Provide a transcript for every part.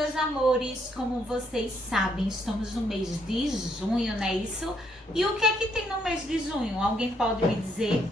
meus amores, como vocês sabem, estamos no mês de junho, não é isso? E o que é que tem no mês de junho? Alguém pode me dizer?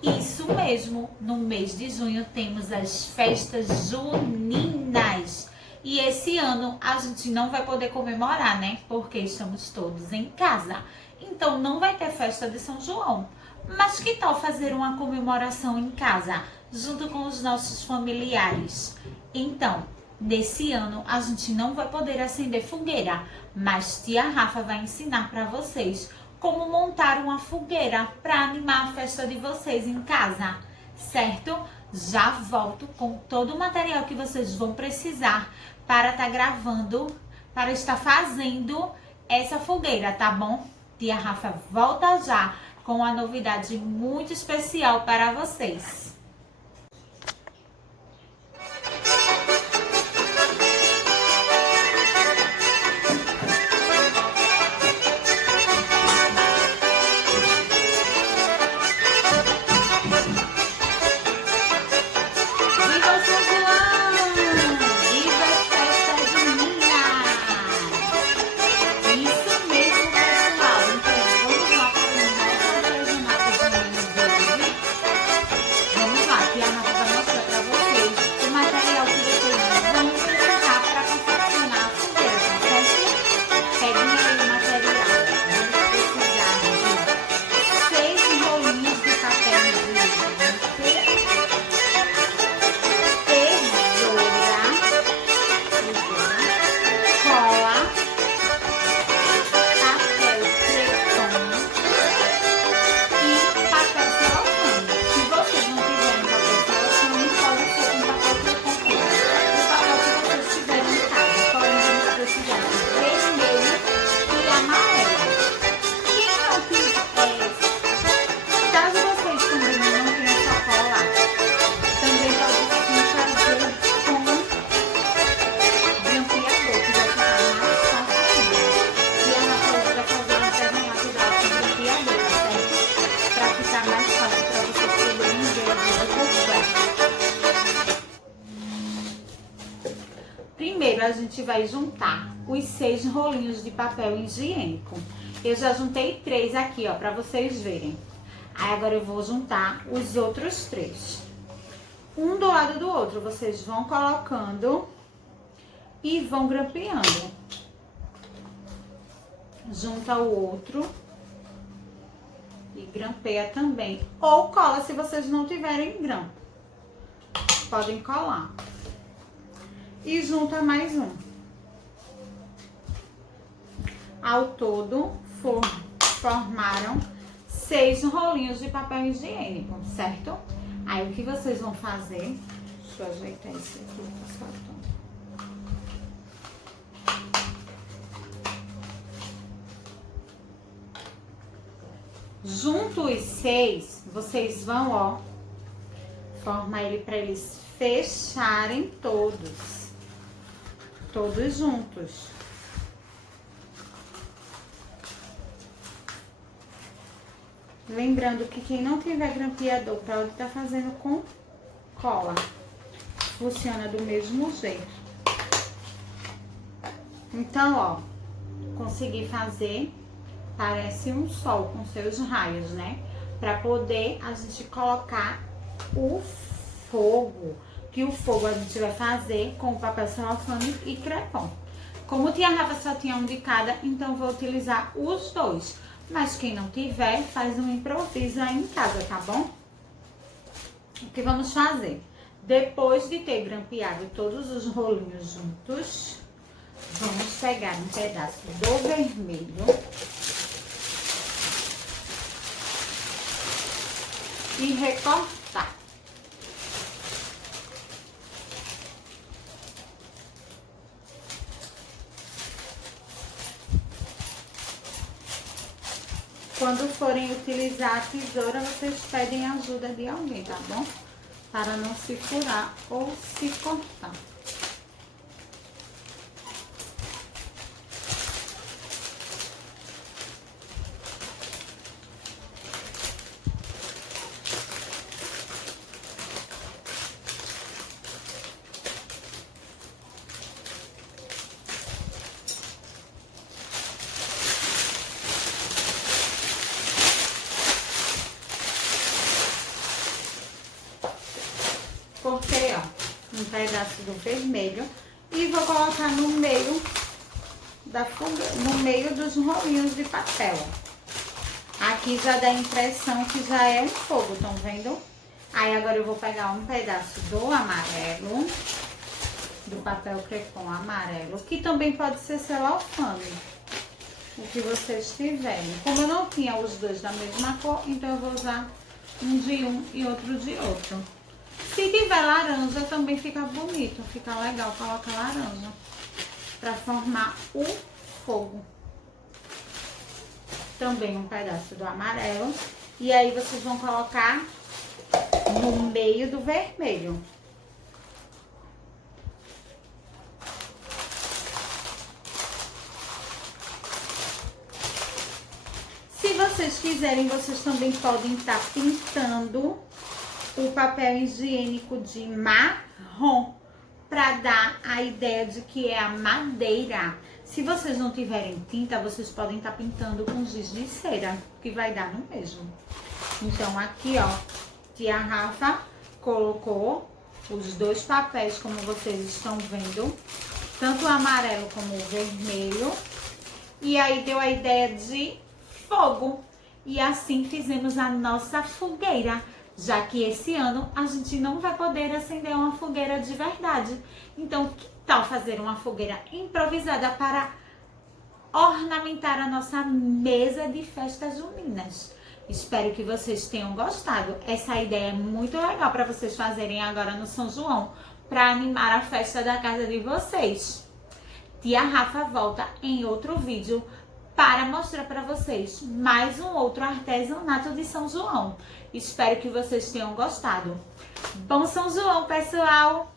Isso mesmo, no mês de junho temos as festas juninas. E esse ano a gente não vai poder comemorar, né? Porque estamos todos em casa. Então não vai ter festa de São João. Mas que tal fazer uma comemoração em casa, junto com os nossos familiares? Então, nesse ano a gente não vai poder acender fogueira, mas tia Rafa vai ensinar para vocês como montar uma fogueira para animar a festa de vocês em casa, certo? Já volto com todo o material que vocês vão precisar para estar gravando, para estar fazendo essa fogueira, tá bom? Tia Rafa volta já com uma novidade muito especial para vocês. Primeiro a gente vai juntar os 6 rolinhos de papel higiênico. Eu já juntei 3 aqui, ó, pra vocês verem. Aí agora eu vou juntar os outros 3. Um do lado do outro, vocês vão colocando e vão grampeando. Junta o outro e grampeia também. Ou cola se vocês não tiverem grampo. Podem colar. E junta mais um. Ao todo, formaram 6 rolinhos de papel higiênico, certo? Aí, o que vocês vão fazer... Deixa eu ajeitar esse aqui, passar junto os 6, vocês vão, ó, formar ele para eles fecharem todos juntos. Lembrando que quem não tiver grampeador pode estar fazendo com cola. Funciona do mesmo jeito. Então, ó, consegui fazer, parece um sol com seus raios, né? Pra poder a gente colocar o fogo. Que o fogo a gente vai fazer com o papel celofane e crepom. Como tia Rafa só tinha um de cada, então vou utilizar os 2. Mas quem não tiver, faz um improviso aí em casa, tá bom? O que vamos fazer? Depois de ter grampeado todos os rolinhos juntos, vamos pegar um pedaço do vermelho e recortar. Quando forem utilizar a tesoura, vocês pedem ajuda de alguém, tá bom? Para não se furar ou se cortar. pedaço do vermelho e vou colocar no meio da fogueira, no meio dos rolinhos de papel. Aqui já dá a impressão que já é um fogo, estão vendo? Aí agora eu vou pegar um pedaço do amarelo, do papel crepom amarelo, que também pode ser celofane, o que vocês tiverem. Como eu não tinha os dois da mesma cor, então eu vou usar um de um e outro de outro. Se tiver laranja, também fica bonito, fica legal colocar laranja para formar o fogo. Também um pedaço do amarelo. E aí vocês vão colocar no meio do vermelho. Se vocês quiserem, vocês também podem estar pintando o papel higiênico de marrom para dar a ideia de que é a madeira. Se vocês não tiverem tinta, vocês podem estar pintando com giz de cera, que vai dar no mesmo. Então aqui, ó, tia Rafa colocou os dois papéis, como vocês estão vendo, tanto o amarelo como o vermelho, e aí deu a ideia de fogo. E assim fizemos a nossa fogueira, já que esse ano a gente não vai poder acender uma fogueira de verdade. Então, que tal fazer uma fogueira improvisada para ornamentar a nossa mesa de festas juninas? Espero que vocês tenham gostado. Essa ideia é muito legal para vocês fazerem agora no São João, para animar a festa da casa de vocês. Tia Rafa volta em outro vídeo para mostrar para vocês mais um outro artesanato de São João. Espero que vocês tenham gostado. Bom São João, pessoal!